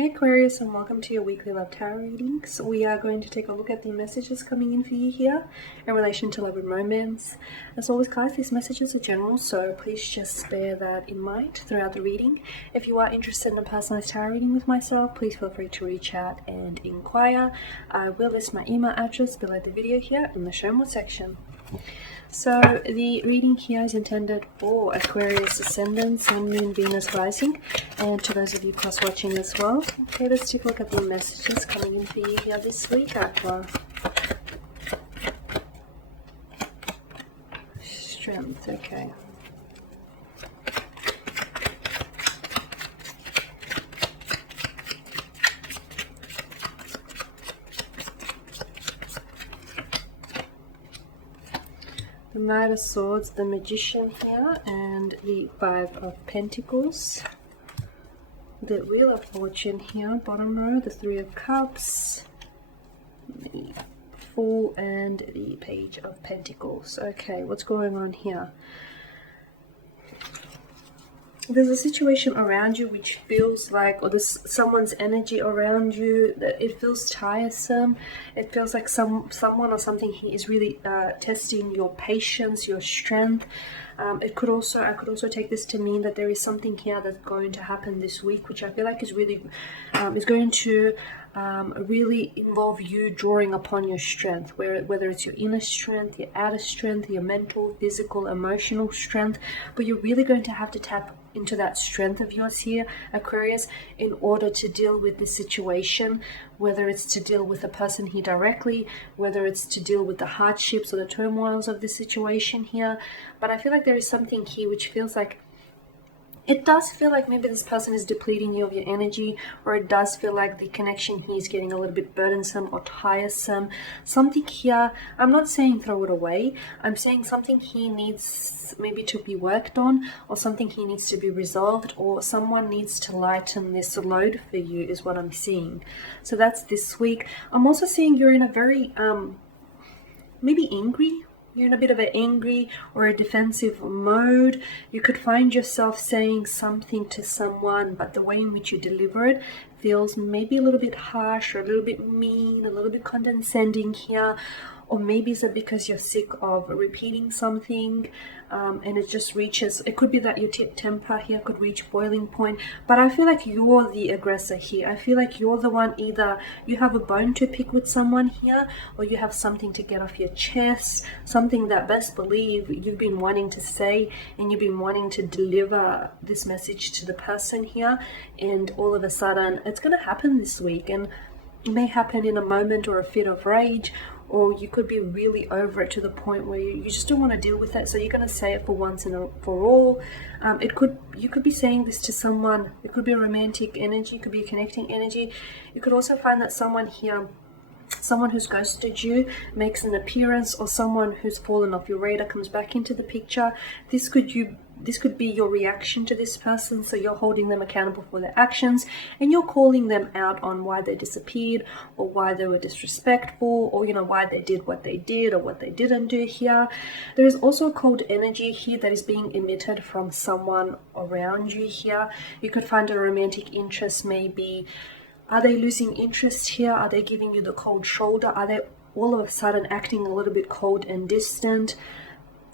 Hey Aquarius, and welcome to your weekly love tarot readings. We are going to take a look at the messages coming in for you here in relation to love and romance. As always guys, these messages are general, so please just bear that in mind throughout the reading. If you are interested in a personalized tarot reading with myself, please feel free to reach out and inquire. I will list my email address below the video here in the show more section. So the reading here is intended for Aquarius Ascendant, Sun, Moon, Venus, Rising, and to those of you cross-watching as well. Okay, let's take a look at the messages coming in for you here this week, Aqua. Strength, okay. The Knight of Swords, the Magician here, and the Five of Pentacles. The Wheel of Fortune here, bottom row, the Three of Cups, the Fool, and the Page of Pentacles. Okay, what's going on here? There's a situation around you which feels like, or there's someone's energy around you that it feels tiresome. It feels like someone or something here is really testing your patience, your strength. I could also take this to mean that there is something here that's going to happen this week, which I feel like is really is going to really involve you drawing upon your strength, whether it's your inner strength, your outer strength, your mental, physical, emotional strength, but you're really going to have to tap into that strength of yours here, Aquarius, in order to deal with this situation, whether it's to deal with a person here directly, whether it's to deal with the hardships or the turmoils of this situation here. But I feel like there is something here which feels like, it does feel like maybe this person is depleting you of your energy, or it does feel like the connection here is getting a little bit burdensome or tiresome. Something here, I'm not saying throw it away, I'm saying something here needs maybe to be worked on, or something here needs to be resolved, or someone needs to lighten this load for you is what I'm seeing. So that's this week. I'm also seeing you're in a very maybe angry. You're in a bit of an angry or a defensive mode. You could find yourself saying something to someone, but the way in which you deliver it feels maybe a little bit harsh or a little bit mean, a little bit condescending here. Or maybe is it because you're sick of repeating something and it just reaches, it could be that your temper here could reach boiling point, but I feel like you're the aggressor here. I feel like you're the one, either you have a bone to pick with someone here, or you have something to get off your chest, something that best believe you've been wanting to say, and you've been wanting to deliver this message to the person here, and all of a sudden it's going to happen this week. And it may happen in a moment or a fit of rage, or you could be really over it to the point where you just don't want to deal with it, so you're going to say it for once and for all. You could be saying this to someone. It could be a romantic energy, it could be a connecting energy. You could also find that someone here, someone who's ghosted you makes an appearance, or someone who's fallen off your radar comes back into the picture. This could be your reaction to this person, so you're holding them accountable for their actions, and you're calling them out on why they disappeared, or why they were disrespectful, or why they did what they did or what they didn't do here. There is also a cold energy here that is being emitted from someone around you here. You could find a romantic interest maybe. Are they losing interest here? Are they giving you the cold shoulder? Are they all of a sudden acting a little bit cold and distant?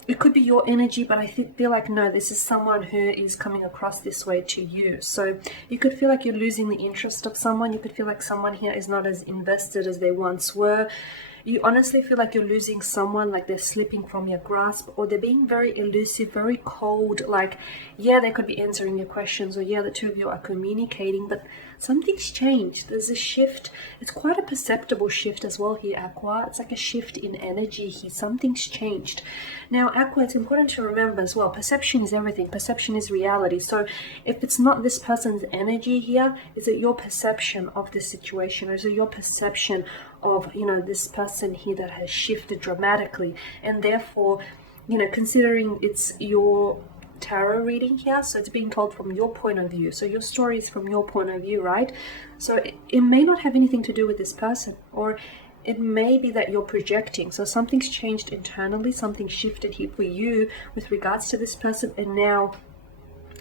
It could be your energy, but I feel like, no, this is someone who is coming across this way to you. So you could feel like you're losing the interest of someone. You could feel like someone here is not as invested as they once were. You honestly feel like you're losing someone, like they're slipping from your grasp, or they're being very elusive, very cold. Like, yeah, they could be answering your questions, or yeah, the two of you are communicating, but something's changed. There's a shift. It's quite a perceptible shift as well here, Aqua. It's like a shift in energy here. Something's changed. Now, Aqua, it's important to remember as well, perception is everything. Perception is reality. So if it's not this person's energy here, is it your perception of this situation, or is it your perception of this person here that has shifted dramatically? And therefore, considering it's your tarot reading here, so it's being told from your point of view, so your story is from your point of view, right? So it may not have anything to do with this person, or it may be that you're projecting. So something's changed internally, something shifted here for you with regards to this person, and now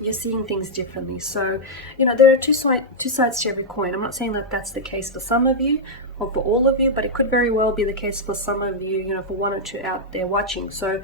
You're seeing things differently. So, there are two sides to every coin. I'm not saying that that's the case for some of you or for all of you, but it could very well be the case for some of you, for one or two out there watching. So,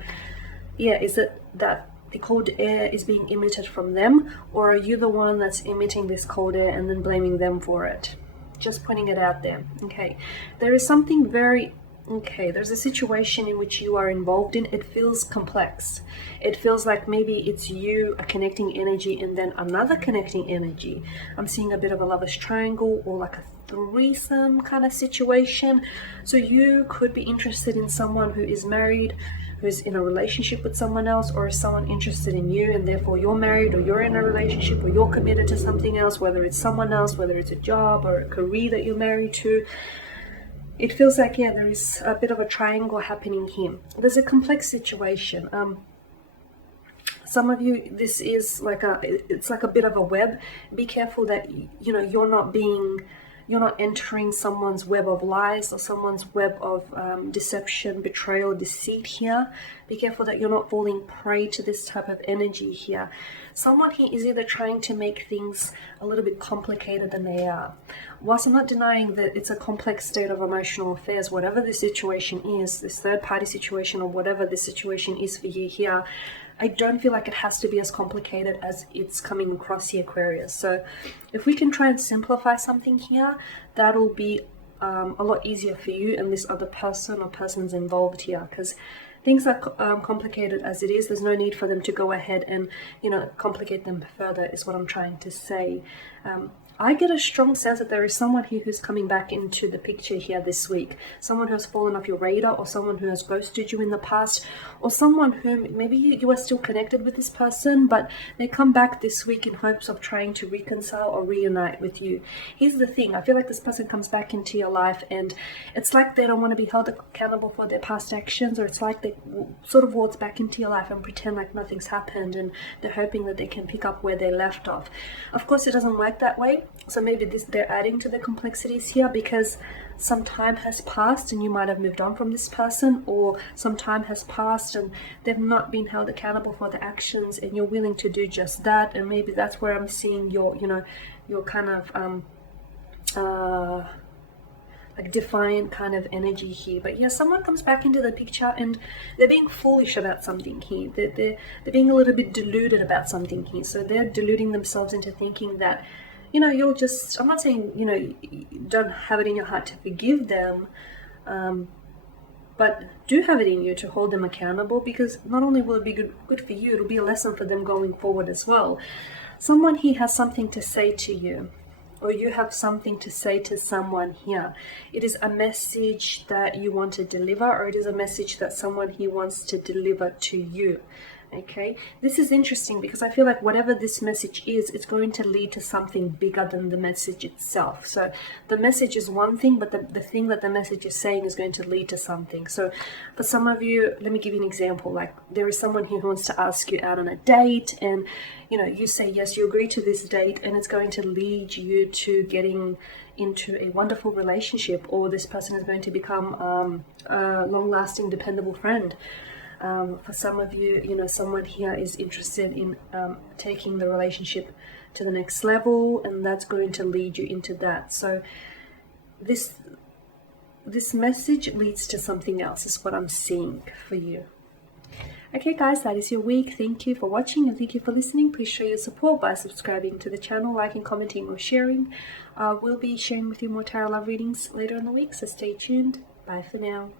yeah, is it that the cold air is being emitted from them, or are you the one that's emitting this cold air and then blaming them for it? Just putting it out there. Okay, there is something there's a situation in which you are involved in. It feels complex. It feels like maybe it's you, a connecting energy, and then another connecting energy. I'm seeing a bit of a lover's triangle or like a threesome kind of situation. So you could be interested in someone who is married, who's in a relationship with someone else, or is someone interested in you and therefore you're married or you're in a relationship or you're committed to something else, whether it's someone else, whether it's a job or a career that you're married to. It feels like, there is a bit of a triangle happening here. There's a complex situation. Some of you, this is it's like a bit of a web. Be careful that, you're not entering someone's web of lies or someone's web of deception, betrayal, deceit here. Be careful that you're not falling prey to this type of energy here. Someone here is either trying to make things a little bit complicated than they are. Whilst I'm not denying that it's a complex state of emotional affairs, whatever the situation is, this third party situation or whatever the situation is for you here, I don't feel like it has to be as complicated as it's coming across here, Aquarius. So if we can try and simplify something here, that'll be a lot easier for you and this other person or persons involved here, because things are complicated as it is. There's no need for them to go ahead and, complicate them further, is what I'm trying to say. I get a strong sense that there is someone here who's coming back into the picture here this week. Someone who has fallen off your radar, or someone who has ghosted you in the past, or someone who maybe you are still connected with this person, but they come back this week in hopes of trying to reconcile or reunite with you. Here's the thing. I feel like this person comes back into your life and it's like they don't want to be held accountable for their past actions, or it's like they sort of waltz back into your life and pretend like nothing's happened, and they're hoping that they can pick up where they left off. Of course, it doesn't work that way. So maybe they're adding to the complexities here because some time has passed and you might have moved on from this person, or some time has passed and they've not been held accountable for the actions and you're willing to do just that. And maybe that's where I'm seeing your kind of like defiant kind of energy here. But yeah, someone comes back into the picture and they're being foolish about something here. They're being a little bit deluded about something here. So they're deluding themselves into thinking that, you're just, I'm not saying, you don't have it in your heart to forgive them, but do have it in you to hold them accountable, because not only will it be good for you, it'll be a lesson for them going forward as well. Someone here has something to say to you, or you have something to say to someone here. It is a message that you want to deliver, or it is a message that someone here wants to deliver to you. Okay, this is interesting because I feel like whatever this message is, it's going to lead to something bigger than the message itself. So the message is one thing, but the thing that the message is saying is going to lead to something. So for some of you, let me give you an example. Like, there is someone here who wants to ask you out on a date, and you say yes, you agree to this date, and it's going to lead you to getting into a wonderful relationship, or this person is going to become a long-lasting, dependable friend. For some of you, someone here is interested in taking the relationship to the next level, and that's going to lead you into that. So this message leads to something else, is what I'm seeing for you. Okay guys, that is your week. Thank you for watching and thank you for listening. Please show your support by subscribing to the channel, liking, commenting or sharing. We'll be sharing with you more tarot love readings later in the week, so stay tuned. Bye for now.